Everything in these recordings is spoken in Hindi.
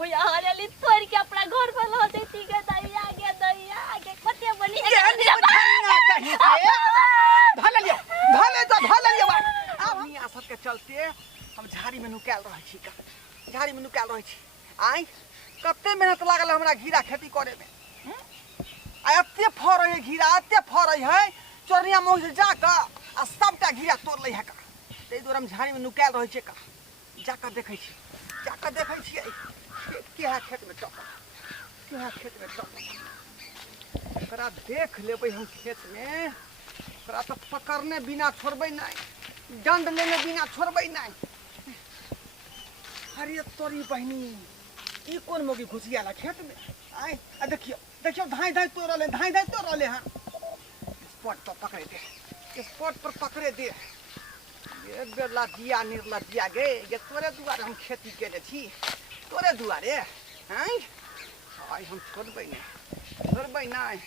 हो यार अली तोड़ के अपना घर पर ला देती के दैया के कते बनी ये निकलना कहीं से धले लियो अब हम यहाँ सब के चलते हम झाड़ी में नुकाल रहे छी का झाड़ी में नुकाल रहे छी आई कते मेहनत लागल हमरा घीरा खेती करे में आ एते फरै है घीरा एते फरै है चोरिया मोह से जाका आ सबटा घीरा तोड़ लै है का तै दुआरे हम झाड़ी में नुकाल रहे छी का जाका देखै छी के है खेत में टप के है खेत में टप ओकरा देख लेबै हम खेत में ओकरा तो पकड़ने बिना छोड़बै नहीं दंड लेने बिना छोड़बै नहीं अरे तोरी बहनी ई कौन मोगी घुसिया ला खेत में आय आ देखियो धाई तो रहले हां स्पॉट पर पकड़े दे स्पॉट पर पकड़े दे एक बेर लदिया निर्लदिया गे ये तोरे दुआरे हम खेती केने छी तोरे दुआरे आय आय हम छोड़बै नहीं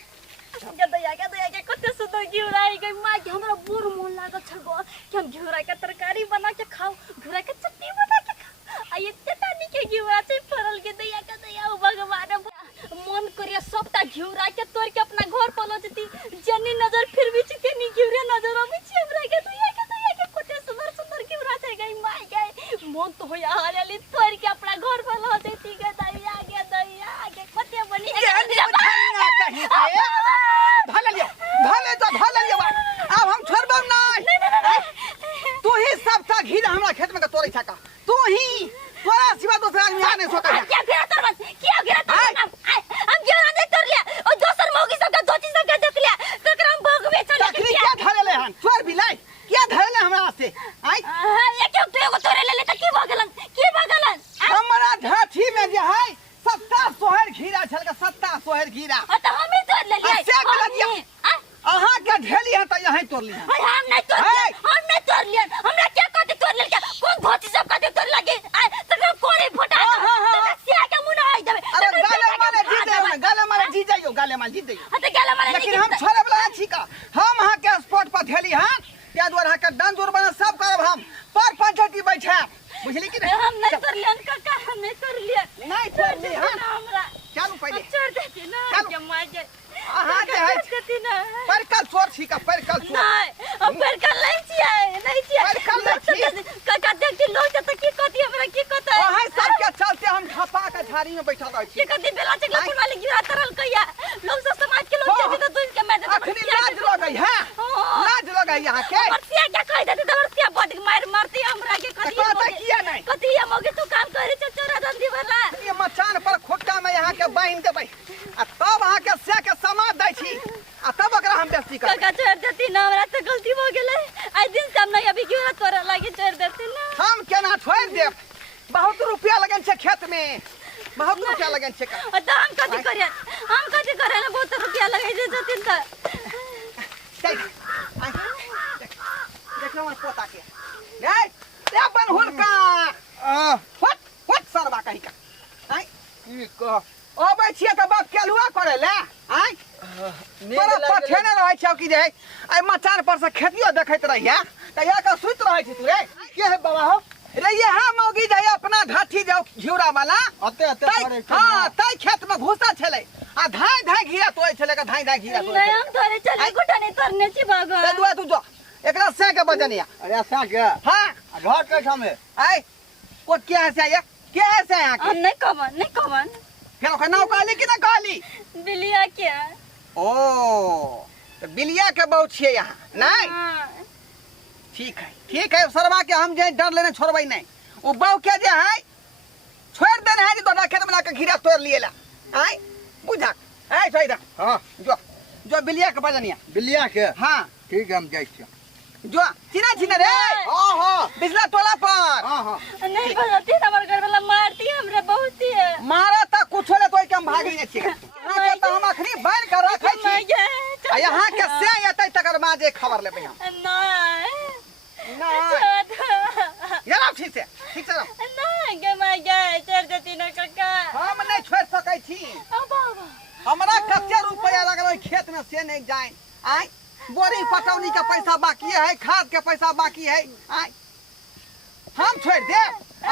गदया के कते सुंदर घिउराई गई मां के हमरा बोर मन लागल छ गो कि हम घिउरा के तरकारी बना के खाओ घिउरा के चटनी बना के खाओ आ एते तानी के घिउरा छै फरल के दया ओ भगवान मन करिया सबटा घिउरा के तोड़ के अपना घर पर ल जती जनी नजर फिर भी छिते नी घिउरे नजर आबै छै हमरा के दया के कते सुंदर घिउरा छै गई मां गई मन तो होया हरियाली तोड़ के अपना घर पर ल जती के दया के कते बनी ये निकलना कहीं से धले लियो अब हम छोड़बो नहीं तू ही सबटा घीरा हमरा खेत में के तोड़ै छका तू ही तोरा सिवा दूसरा आदमी आने सोता है क्या गिरा हम गिरा दे कर लिया और दोसर मौगी सब का दोती सब का देख लिया तकरा हम भगवे चले तकरी क्या धरे ले हन छोड़ बिलाई क्या धरे ले हमरा से आई ये क्यों तू एगो तोरे ले त की भगलन हमरा ढाठी में जे है 70 सोहर घीरा छल का 70 सोहर घीरा त हम ही तोड़ ले लिया से गलतिया अहां के ढेली है त यहीं तोड़ ली हम नहीं तोड़ लिया हमरा क्या कहते तोड़ ले क्या कौन भोती सब कहते तोड़ लगे तकरा कोरे फटा सिया के मुना आई देबे अरे गाले मारे जी जाइयो त गाले मारे लेकिन हम छोड़े वाला छी का हम अहां के स्पॉट पर ढेली हां त्या द्वारा अहां के दंजूर बना सब करब हम पर पंचायती बैठे बुझली कि नहीं हम नहीं तोड़ लियन काका हम नहीं तोड़ लियन नहीं तोड़ ली हां हमरा चलू पहले छोड़ देती ना के मार जाए अहां के है देती ना पर कल छोड़ छी का पर कल छोड़ नहीं अब पर कल नहीं छिए पर कल नहीं काका देखती लोग त की कहती हमरा की कहता है ओहे सब के चलते हम खपा के झाड़ी में बैठल रह छी की कहती बेला चकला फूल वाली गिरा तरल कहिया लोग सब समाज के लोग कहती तो इनके मैं अखनी लाज लगई है लाज लगई यहां के मरतिया क्या कह देती तो मरतिया बड़ मारती हमरा के किया नहीं कहती ये मौके तू काम करे चचरा धंधी वाला ये मचान पर खोटा में यहां के बांध देबै आ तब अहां के से के समाज दै छी आ तब ओकरा हम बेइज्जती कर काका छोड़ देती ना हमरा से गलती हो गेलै आज दिन से हम नहीं अभी गिरा तोरा लागे छोड़ देती ना हम केना छोड़ देब बहुत रुपया लगन छै खेत में बहुत रुपया लगन छै का तो हम कथि करे ना बहुत रुपया लगे जे जतिन त देख लो पोता के ए बन हुलका फट सरबा कहि का आई की कह अबै छिए त बाप केलुआ करे ले आई बड़ा पठेने रहै छै कि जे आई मचान पर से खेतियो देखैत रहिया त या के सुइत रहै छी तू रे के है बाबा हो रे ये हां मौगी जाय अपना ढाठी जाओ घिउरा वाला अते करे हां तई खेत में घुसा छले आ धाई घिरा तोय छले का धाई घिरा तोय नहीं हम तोरे चले गुटने तरने छी भागो ते दुआ तू जो एकरा से के बजनिया अरे सा के हां घर के सामने आई वो क्या है से क्या है से यहां के नहीं कमन फिर ओकर नाम कहली कि ना कहली बिलिया क्या ओ तो बिलिया के बहुत छिए यहां नहीं ठीक है सरवा के हम जे डर लेने छोड़बै नहीं ओ बाऊ के जे है छोड़ देने है जे तोरा खेत में लाके घिरा तोड़ लिएला आई बुझा आई सही दा हां जो बिलिया के बजनिया बिलिया के हां ठीक है हम जाई छी जो चिना रे हां बिजला टोला पर हां नहीं बोलती हमर घर वाला मारती हमरा बहुत है मारा त कुछो ले तोय के हम भागी नै छी हां के त हम अखनी बांध के रखै छी आ यहां के से एतै तकर बाद जे खबर लेबै हम नहीं यार ठीक से नहीं के मैं गए छोड़ देती ना काका हम नहीं छोड़ सकै छी बाबा हमरा कच्चे रुपया लगल खेत में से नहीं जाए आई बोरी पटौनी के पैसा बाकी है खाद के पैसा बाकी है आई हम छोड़ दे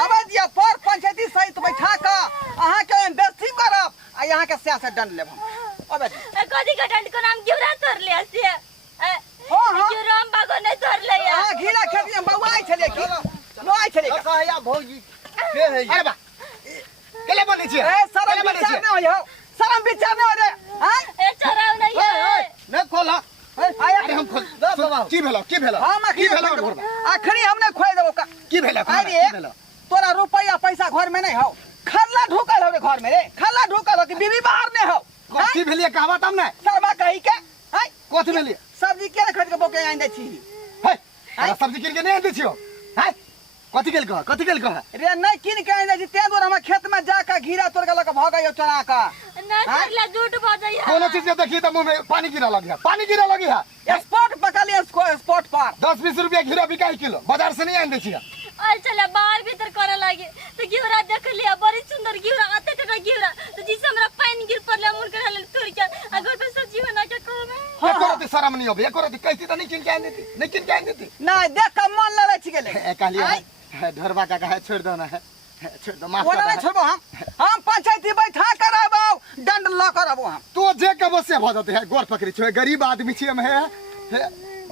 अब दिया पर पंचायती सहित बैठा के अहां अहाँ के से दंड लेब हम अबे कथी का दंड को नाम घिउरा तोड़ ले से हां घिउरा हम बागो नहीं तोड़ ले हां घिरा खेती में बउआई छले की बउआई छले कहया भौजी के है अरे बा केले बने छिए ए शरम विचार न होय हो शरम विचार न हो रे हैं ए चराव नहीं है न खोला आया अरे हम खोल दे बाबा की भेलो हम की भेलो घरबा आखरी हमने खोई देबो का की भेलो अरे तोरा रुपया पैसा घर में नहीं हो खल्ला ढुकल हो रे घर में रे खल्ला ढुकल हो कि बीबी बाहर ने हो कथी भेलिए कहबा तब ने सरबा कहि के हैं कथी भेलिए सब्जी के खरीद के बोके आइन दे छी है अरे सब्जी किन के नहीं दे छियो है कथी केल कह रे नहीं किन के आइन दे छी ते दूर हम खेत में जाके घीरा तोड़ के लक भगायो चढ़ा का नहीं करला झूठ बजाई कोनो चीज के देखिए तो मुंह में पानी गिरा लगी है स्पॉट पकड़ स्पॉट पर 10-20 रुपया घिरा बिकाई किलो बाजार से नहीं आन दे छिए और चला बाहर भीतर करे लगे तो घिउरा देख लिया बड़ी सुंदर घिउरा आते टटा घिउरा तो जिसे हमरा पानी गिर पड़ले मुर के हल तोड़ के अगर पे सब्जी बना के खाओ मैं एको रति शर्म नहीं होबे एको रति कहती तो नहीं किन के आन देती नहीं देख के मन लड़े छी गेले कहलिए ढरबा का है छोड़ दो ना है छोड़ दो माफ वो नहीं छोड़बो हम पंचायती बैठा कराबो दंड ल करबो हम तो जे के बसे भ जाते है गोर पकड़ी छो गरीब आदमी छी हम है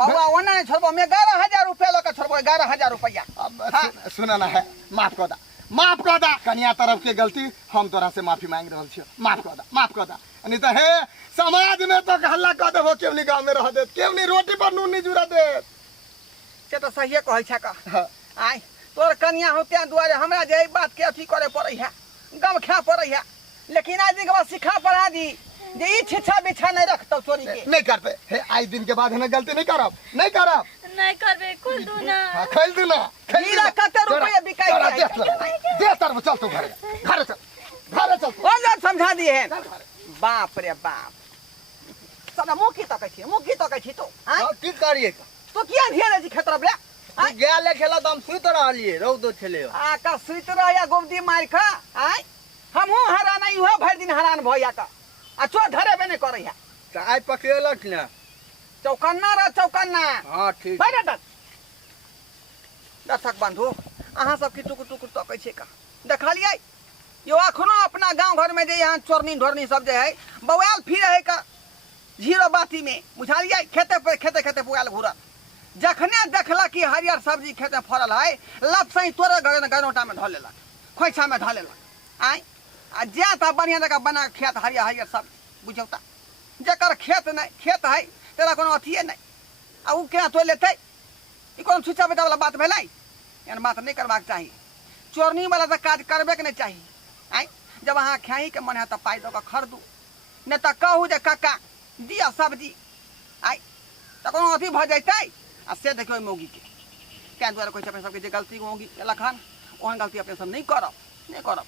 बाबा वो नहीं छोड़बो मैं 11000 रुपया ल के छोड़बो 11000 रुपया सुना ना है माफ कर दा कन्या तरफ के गलती हम तोरा से माफी मांग रहल छियो माफ कर दा नहीं तो हे समाज में तो हल्ला कर देबो केवली गांव में रह दे केवली रोटी पर नून नहीं जुरा दे से तो सही कहै छ का आइ तोर कन्या होते दुआरे हमरा जे बात के अथी करे पड़ै है गम खा पड़ै है लेकिन आज के बाद सिखा पढ़ा दी जे ई छिछा बिछा नहीं रखतो चोरी के नहीं करते हे आज दिन के बाद हमें गलती नहीं करब नहीं करबे खोल दो ना खेल दू ना हीरा कते रुपया बिकाई दे तर चल तू घर चल ओ जा समझा दिए है बाप रे बाप सदा मुखी तकै छी तो हां की करिए तो किया ध्यान जी खतरा बले गेले खेला तो हम सुत रहलिए रौदो छले आ का सुत रहया गोमती मार खा आइ हमहु हराना इहो भर दिन हरान भइया का आ चो धरे बे ने करैया त आइ पकड़लक ना चौकन्ना हां ठीक बैठ दर्शक बंधु अहाँ सब की टुकुर टुकुर तकै छै का देखलियै यो अखनो अपना गांव घर में जे यहाँ चोरनी ढोरनी सब जे है बवाल फिर है का जीरो बाती में बुझालियै खेते पुआल घुरल जखने देखला कि हरियर सब्जी खेते फरल है लपसई तोरे गनोटा में धऽ लेलक खोइछा में धऽ लेलक आइ आ जे त बढ़िया जगह बना खेत हरियर सब्जी बुझौता जकर खेत है तेरा कोनो अथिए नहीं आ उ केना तो लेतै ई कोनो छुचा बेटा वाला बात भेलै एहन बात नहीं करबाक चाही चोरनी वाला तो काज करबे के नहीं चाही आइ जब अहाँ खाही के मन है तो पाई दो के खरीदू नहीं तो कहू जे काका दिया सब्जी आइ तो कोनो अथी भ जैतै आ से देखियो मौगी के क्या द्वारा कोई अपने सबके जे गलती होगी लखन ओहन गलती अपने सब नहीं करब